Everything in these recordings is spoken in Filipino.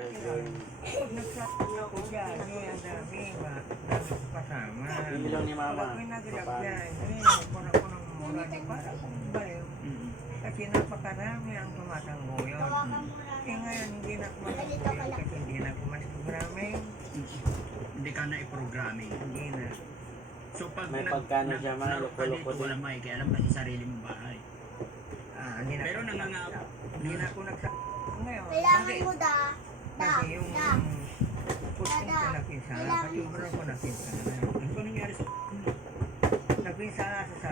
Pag nagsasabi ako dyan, ang dami kasama. Ilong ni mama. Pag pinagilap dyan, mura ko ng mura, di para kung baliw. Kasi napakarami ang tumatangguyon. Eh ngayon, hindi na ako matangguyon kasi hindi na ako mas programming. Hindi ka na i-programming. Hindi na. So pag May pagkano siya, mga naroon ka loko-loko dito, wala din. may kaya alam kasi sarili mong bahay. Hindi na Pero ako nangangako. Hindi na ako nagsasabi ngayon. Kailangan mo Kasi yung puting ko napinsala, katumbrang ko napinsala. Ano ba nangyari sa... Napinsala sa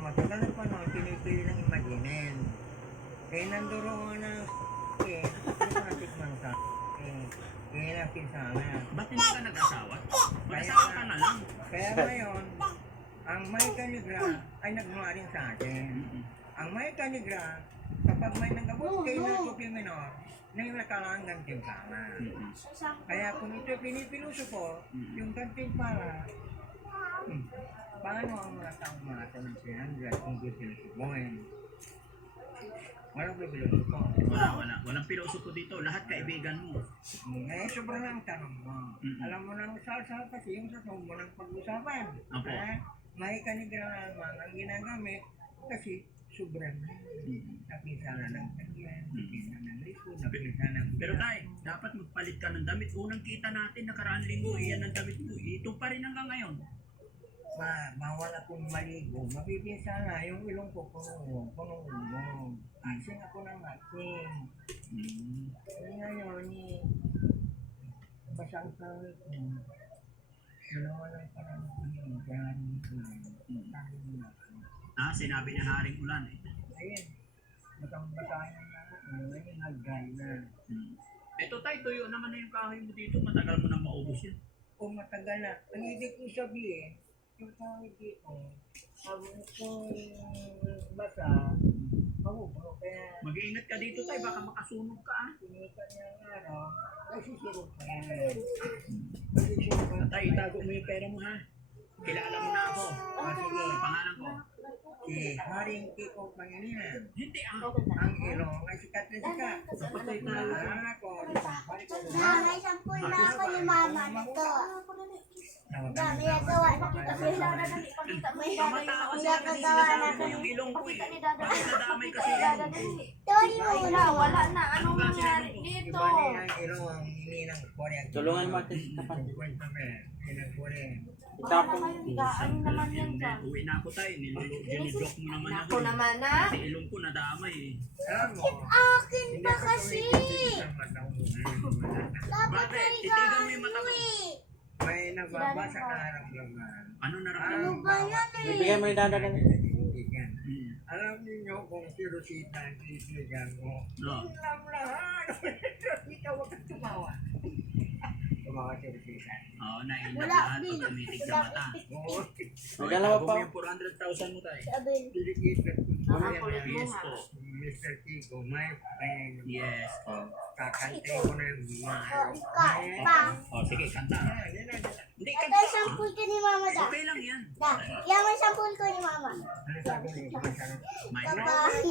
matagal na panahon, pinipili ng imaginin. Eh, nanduro nga na hindi ko natikman sa napinsala. Ba't hindi ka nag-asawa? Mag-asawa ka na lang. Kaya ngayon, ang may kaligra ay nagmula rin sa akin. Ang may kaligra, kapag may nagabot kayo na tupi minor, na yung nakalaan ganting sana. Kaya kung ito pinipiluso ko, yung ganting para, paano ang mga taong mga tanong siya kung pipiluso mo walang pipiluso ko. Walang pilosopo dito. Lahat kaibigan mo. Eh, sobrang ang tanong mo. Alam mo nang sal-sal kasi yung sa mo ng pag-usapan. Apo. May kanigra naman ang ginagamit kasi sobrang napinsala ng kanya, napinsala ng liso, napinsala ng... Pero tay, dapat magpalit ka ng damit. Unang kita natin, nakaraan linggo, iyan ang damit mo. Ito pa rin hanggang ngayon. Bawal akong maligo, mapipinsala yung ilong ko punong-punong. Asin ako ng asin. Kaya ngayon, basang kawit mo. Dalawa lang parang yung galing ko. Sinabi ni Haring Ulan eh. Ayun, matang-batayan na ngayon, nag-dry na. Ito tay, tuyo naman na yung kahoy mo dito. Matagal mo na maubos yan. Kung matagal na, ang ibig ko sabihin, yung kahoy dito, pag ito basa, mabubuno. Kaya, Mag-iingat ka dito tay, baka makasunog ka ah. sinipan niya ng araw, ay sisirog pa yan. Sisirog pa. Tay, itago mo yung pera mo ha. Kilala mo na ako. Sige, Pangalan ko. si Haring Kiko Pangilinan. Hindi ah. Ang ilong ay sikat na sikat. Napatay tayo. Ako, May sampul na ako ni mama nito. Dami nagawa na kita sila. May Tumatawa sila kasi sinasabi ko yung ilong ko eh. Bakit nadamay kasi yung ilong ko? Tori mo na. Wala na. Anong nangyari dito? Iba niya ang ilong ang hininang Korea. Tulungan mo natin sa kapan. Hinang Korea. Itapon. Ano naman yan dyan? Uwi na ako tayo. Nilijoke mo naman ako. Ako naman na. Kasi ilong ko nadamay eh. Alam mo, Akin pa kasi. Dapat Bakit? may Titigan mo yung mata mo. may nababasa ka naramdaman. Ano naramdaman Ano mo? ba yan eh? Ibigay mo yung dadagan. Kaibigan. Alam niyo kung si Rosita ang kaibigan mo. No. Alam lahat. Rosita, huwag kang tumawa. Tumawa si Rosita. Oo, naiinap Wala, lahat Bill. pag tumitig sa mata. Oo. Magalawa Itago pa. mo yung 400,000 mo tayo. Sabi. Delicate. Kulit mo Yes nga. po. Mr. Tigo, my friend. Yes po. Kakantay ko na yung Pa. O sige, kanta. Hindi, Ito kanta. sampul ko ni mama da. Okay lang yan. Da. Yan may sampul ko ni mama. Ano sabi niyo? My friend. Kapag